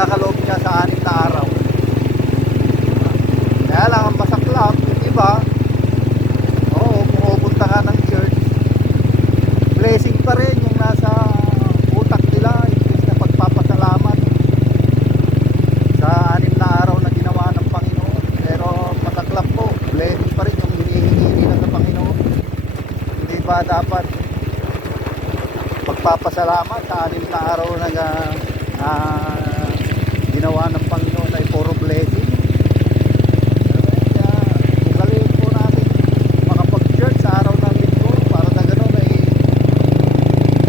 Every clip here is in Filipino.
ikakaloob niya sa 6 na araw. Kaya lang ang masaklap, yung iba, oo, pumupunta ka ng church, blessing pa rin yung nasa utak nila, imbes na pagpapasalamat sa 6 na araw na ginawa ng Panginoon. Pero masaklap po, blessing pa rin yung hinihingi nila sa Panginoon. Hindi ba dapat pagpapasalamat sa 6 na araw na ginawa ng Panginoon ay puro blessing? Kaya ugalin po natin makapag-church sa araw ng linggo para na gano'n ay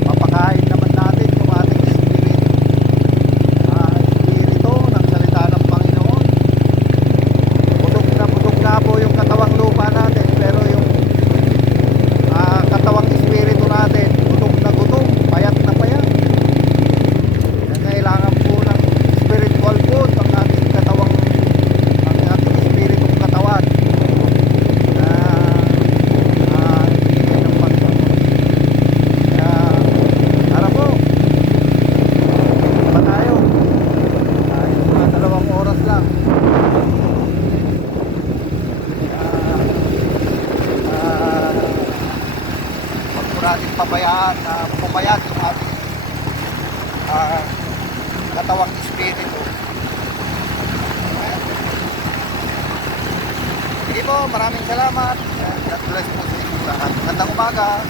mapakain naman natin yung ating espiritu ng salita ng Panginoon. Busog na po yung katawang lupa natin, pero yung katawang espiritu natin gutom na gutom, payat na payat. Kailangan po ng spiritual food ang ating katawang, ang ating espiritong katawan na ibigay ng Panginoon. Kaya tara po, pa tayo kahit mga 2 oras lang. Huwag po natin pabayaan na pumayat yung ating katawang espiritu. Sige po, maraming salamat. God bless po sa inyong lahat. Magandang umaga.